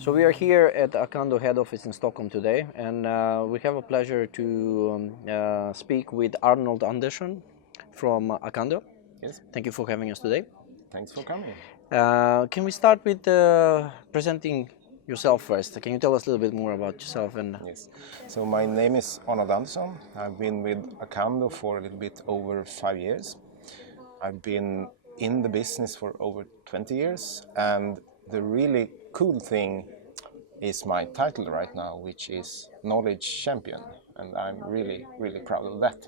So we are here at Acando head office in Stockholm today, and we have a pleasure to speak with Arnold Andersson from Acando. Yes, Thank you for having us today. thanks for coming. Can we start with presenting yourself first? Can you tell us a little bit more about yourself? Yes, so my name is Arnold Andersson. I've been with Acando for a little bit over 5 years. I've been in the business for over 20 years, and the really cool thing is my title right now, which is Knowledge Champion, and I'm really proud of that.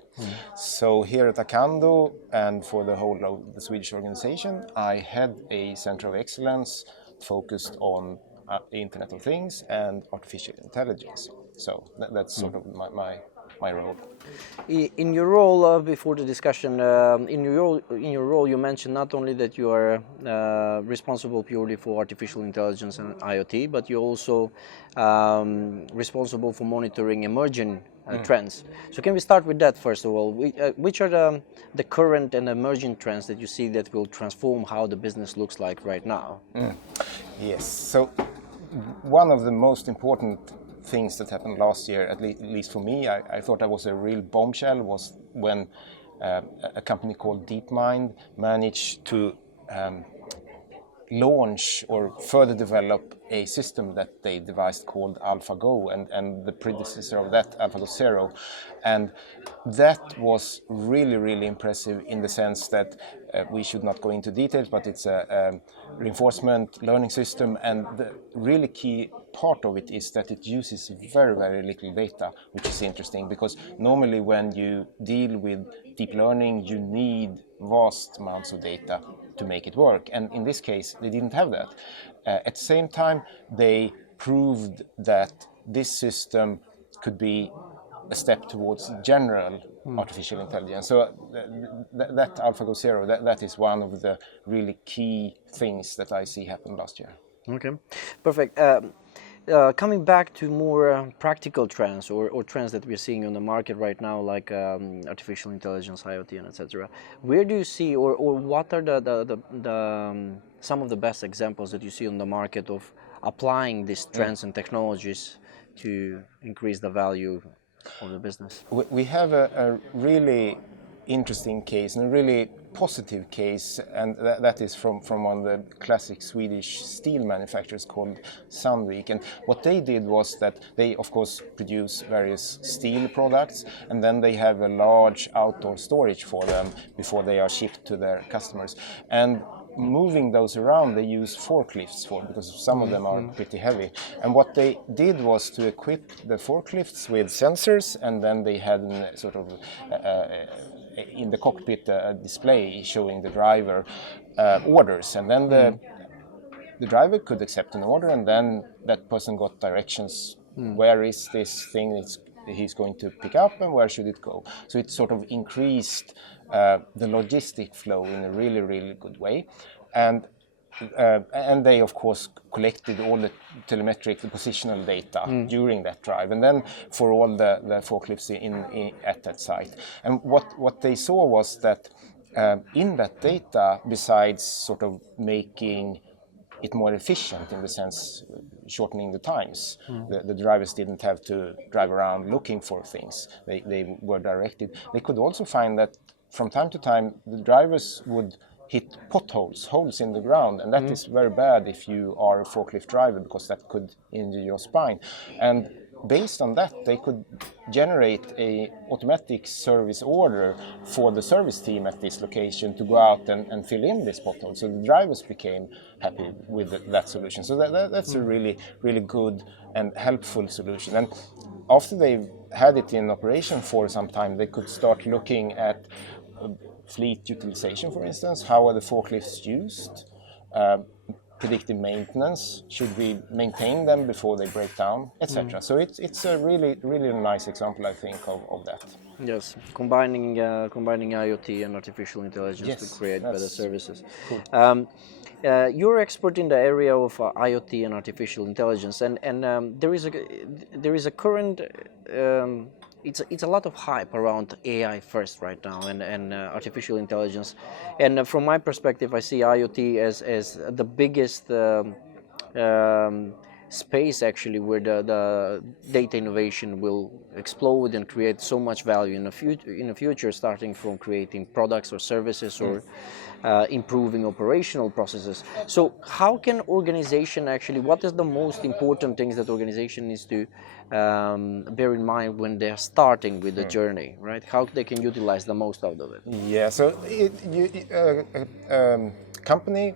So here at Acando and for the whole of the Swedish organization, I had a center of excellence focused on the Internet of Things and artificial intelligence. So that's sort of my role. In your role, before the discussion, in your role, you mentioned not only that you are responsible purely for artificial intelligence and IoT, but you're also responsible for monitoring emerging trends. So can we start with that first of all? Which are the current and emerging trends that you see that will transform how the business looks like right now? Yes, so one of the most important things that happened last year, at least for me, I thought that was a real bombshell, was when a company called DeepMind managed to launch or further develop a system that they devised called AlphaGo and the predecessor of that, AlphaGo Zero. And that was really impressive in the sense that we should not go into details, but it's a reinforcement learning system, and the really key part of it is that it uses very little data, which is interesting because normally when you deal with deep learning you need vast amounts of data to make it work, and in this case they didn't have that. At the same time, they proved that this system could be a step towards general artificial intelligence. So that AlphaGo Zero, that is one of the really key things that I see happen last year. Okay, perfect. Coming back to more practical trends or trends that we're seeing on the market right now, like artificial intelligence, IoT, and etc. Where do you see, or what are some of the best examples that you see on the market of applying these trends and technologies to increase the value of the business? We have a really interesting case and a really positive case, and that is from one of the classic Swedish steel manufacturers called Sandvik. And what they did was that they of course produce various steel products, and then they have a large outdoor storage for them before they are shipped to their customers. And moving those around they use forklifts for, because some of them are pretty heavy. And what they did was to equip the forklifts with sensors, and then they had sort of in the cockpit a display showing the driver orders, and then the driver could accept an order, and then that person got directions. Where is this thing he's going to pick up, and where should it go? So it sort of increased the logistic flow in a really good way. And they of course collected all the telemetric, the positional data during that drive, and then for all the forklifts at that site. And what they saw was that in that data, besides sort of making it more efficient in the sense shortening the times, the drivers didn't have to drive around looking for things, they were directed. They could also find that from time to time the drivers would hit potholes, holes in the ground, and that is very bad if you are a forklift driver, because that could injure your spine. And based on that, they could generate a automatic service order for the service team at this location to go out and fill in this pothole. So the drivers became happy with that solution. So that's a really good and helpful solution. And after they've had it in operation for some time, they could start looking at fleet utilization, for instance. How are the forklifts used? Predictive maintenance. Should we maintain them before they break down, etc. So it's a really nice example, I think, of that. Yes, combining IoT and artificial intelligence to create better services. Cool. You're expert in the area of IoT and artificial intelligence, and there is a current. It's a lot of hype around AI first right now, and artificial intelligence, and from my perspective, I see IoT as the biggest space actually where the data innovation will explode and create so much value in the future, starting from creating products or services or improving operational processes. So how can organization actually, what is the most important things that organization needs to bear in mind when they're starting with the journey, right? How they can utilize the most out of it? Yeah, so company,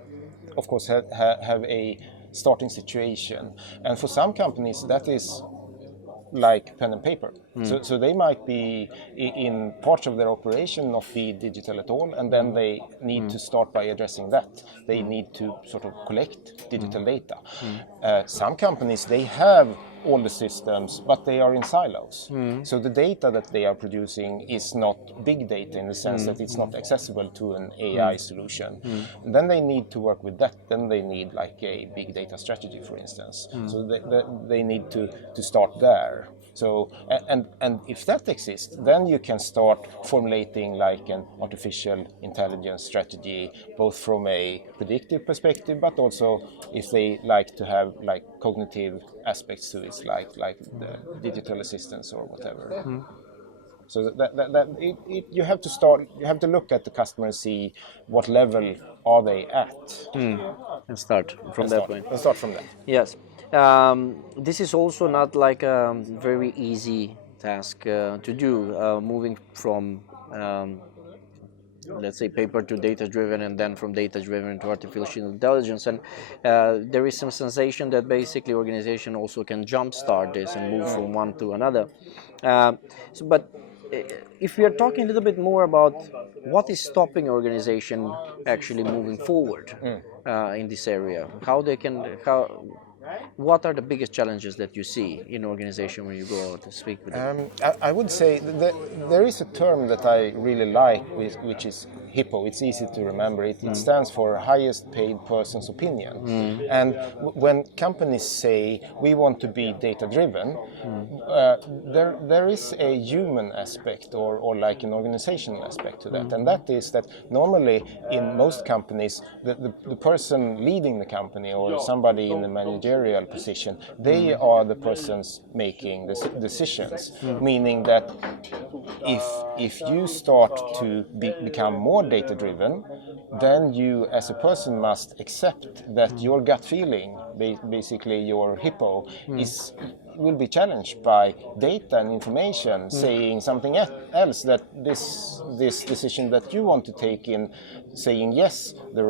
of course, have a starting situation, and for some companies that is like pen and paper. So they might be in parts of their operation not be digital at all, and then they need to start by addressing that. They need to sort of collect digital data. Some companies, they have all the systems, but they are in silos. So the data that they are producing is not big data in the sense that it's not accessible to an AI solution. And then they need to work with that. Then they need like a big data strategy, for instance. So they need to start there. So and if that exists, then you can start formulating like an artificial intelligence strategy, both from a predictive perspective, but also if they like to have like cognitive aspects to it, like the digital assistance or whatever. So you have to start. You have to look at the customer and see what level are they at, And start from and that start point. and start from that. Yes. This is also not like a very easy task to do, moving from, let's say, paper to data driven, and then from data driven to artificial intelligence. And there is some sensation that basically organization also can jumpstart this and move from one to another. But uh, if we are talking a little bit more about what is stopping organization actually moving forward in this area, how they can, how, what are the biggest challenges that you see in organization when you go out to speak with them? I would say that there is a term that I really like, which is HIPPO. It's easy to remember. It stands for highest paid person's opinion. And when companies say we want to be data driven, there is a human aspect or like an organizational aspect to that. And that is that normally in most companies, the person leading the company or somebody in the managerial position, they are the persons making the decisions, meaning that if you start to become more data driven, then you as a person must accept that your gut feeling, basically your hippo, will be challenged by data and information saying something else, that this decision that you want to take in saying yes, the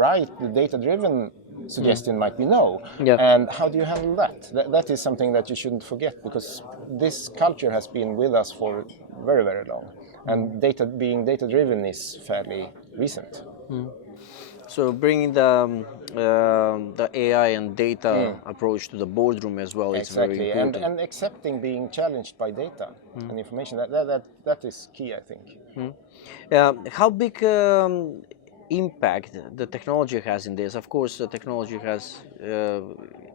data driven suggestion might be no. Yeah. And how do you handle that? That is something that you shouldn't forget, because this culture has been with us for very, very long. And being data driven is fairly recent. So bringing the AI and data approach to the boardroom as well is very Exactly, important. and accepting being challenged by data and information, that is key, I think. How big impact the technology has in this? Of course, the technology has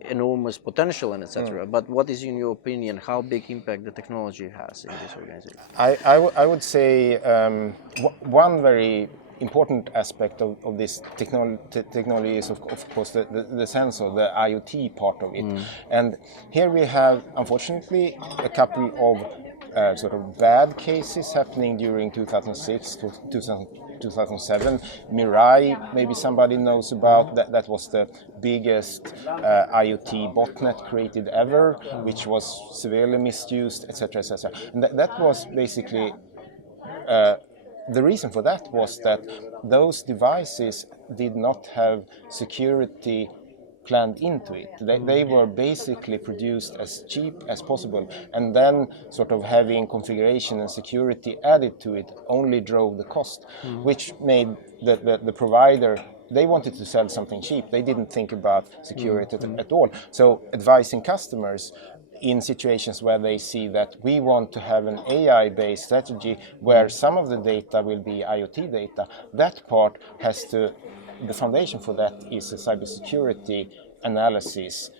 enormous potential and etc. But what is, in your opinion, how big impact the technology has in this organization? I would say one very important aspect of this technology is, of course, the sensor, the IoT part of it. And here we have, unfortunately, a couple of sort of bad cases happening during 2006 to 2007. Mirai, maybe somebody knows about, that was the biggest IoT botnet created ever, which was severely misused, etc., etc. And that was basically the reason for that was that those devices did not have security planned into it. They were basically produced as cheap as possible, and then sort of having configuration and security added to it only drove the cost, which made the provider, they wanted to sell something cheap. They didn't think about security at all. So advising customers in situations where they see that we want to have an AI-based strategy where some of the data will be IoT data, that part has to, the foundation for that is a cybersecurity analysis,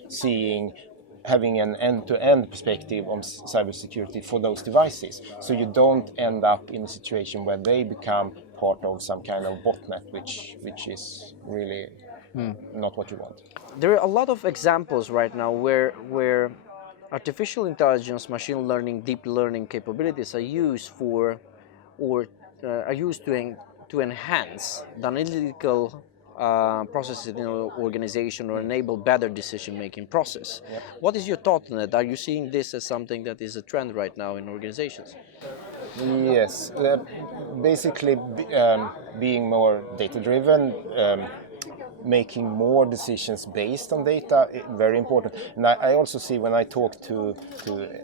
having an end-to-end perspective on cybersecurity for those devices, so you don't end up in a situation where they become part of some kind of botnet, which is really not what you want. There are a lot of examples right now where artificial intelligence, machine learning, deep learning capabilities are used for, or are used to enhance the analytical processes in an organization or enable better decision making process. Yep. What is your thought on that? Are you seeing this as something that is a trend right now in organizations? Yes, basically being more data driven, making more decisions based on data, very important. And I also see when I talk to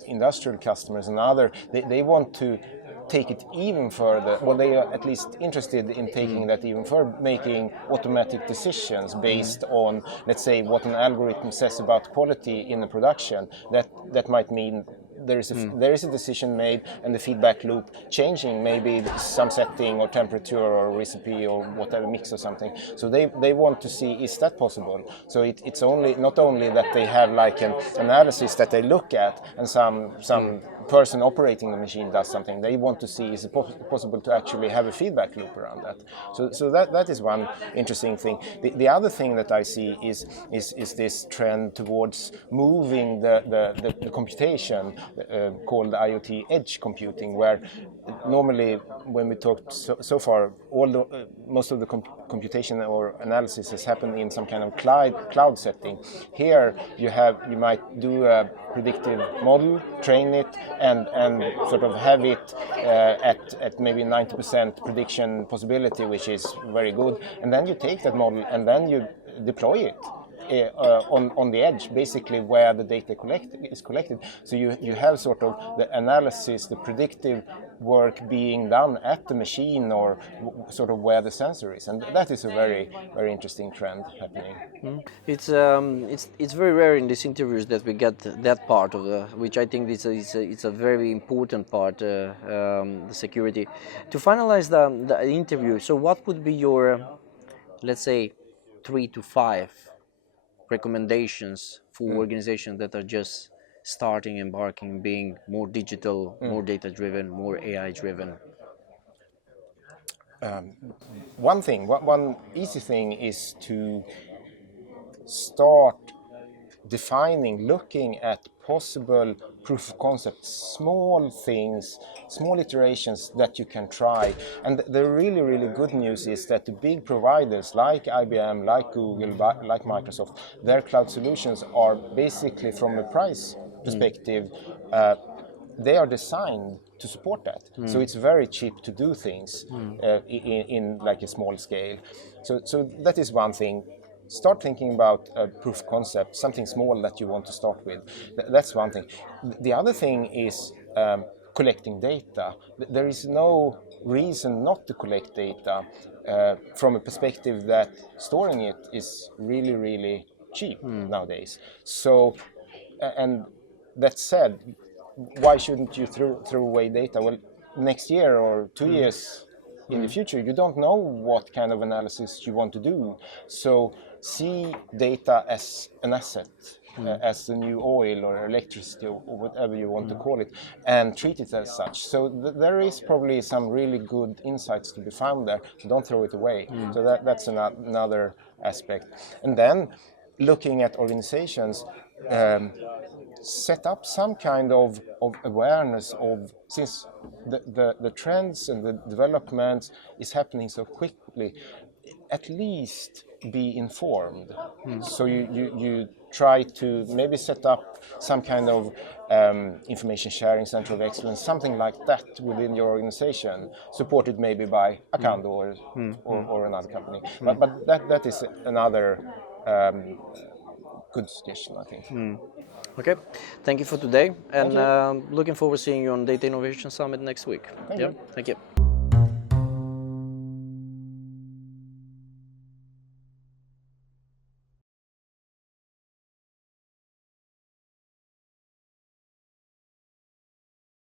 industrial customers and other, they want to take it even further. Well, they are at least interested in taking that even further, making automatic decisions based on, let's say, what an algorithm says about quality in the production. That might mean there is a decision made and the feedback loop changing, maybe some setting or temperature or recipe or whatever mix or something. So they want to see, is that possible? So it's only not only that they have like an analysis that they look at and some person operating the machine does something. They want to see, is it possible to actually have a feedback loop around that? So that is one interesting thing. The other thing that I see is this trend towards moving the computation called IoT edge computing, where normally when we talk so far, most of the computation or analysis has happened in some kind of cloud setting. Here you might do a predictive model, train it, and sort of have it at maybe 90% prediction possibility, which is very good. And then you take that model and then you deploy it on the edge, basically where the data is collected. So you have sort of the analysis, the predictive work being done at the machine or sort of where the sensor is, and that is a very very interesting trend happening. It's very rare in these interviews that we get that part of the, which I think it's a very important part, the security. To finalize the interview, so what would be your, let's say, 3 to 5 recommendations for organizations that are just starting, embarking, being more digital, more data driven, more AI driven? One easy thing is to start defining, looking at possible proof of concept, small things, small iterations that you can try. And the really, really good news is that the big providers like IBM, like Google, like Microsoft, their cloud solutions are basically, from a price perspective, they are designed to support that. So it's very cheap to do things in like a small scale. So that is one thing. Start thinking about a proof of concept, something small that you want to start with. That's one thing. The other thing is collecting data. There is no reason not to collect data from a perspective that storing it is really, really cheap nowadays. So, and that said, why shouldn't you throw away data? Well, next year or 2 years in the future, you don't know what kind of analysis you want to do. So see data as an asset, as the new oil or electricity or whatever you want to call it, and treat it as such. So there is probably some really good insights to be found there. So don't throw it away. So that's another aspect. And then looking at organizations, set up some kind of awareness of, since the trends and the developments is happening so quickly, at least be informed. So you try to maybe set up some kind of information sharing center of excellence, something like that within your organization, supported maybe by Acando or another company. But that is another good suggestion, I think. Okay, thank you for today, and Thank you. looking forward to seeing you on Data Innovation Summit next week. Thank Yeah, you. thank you.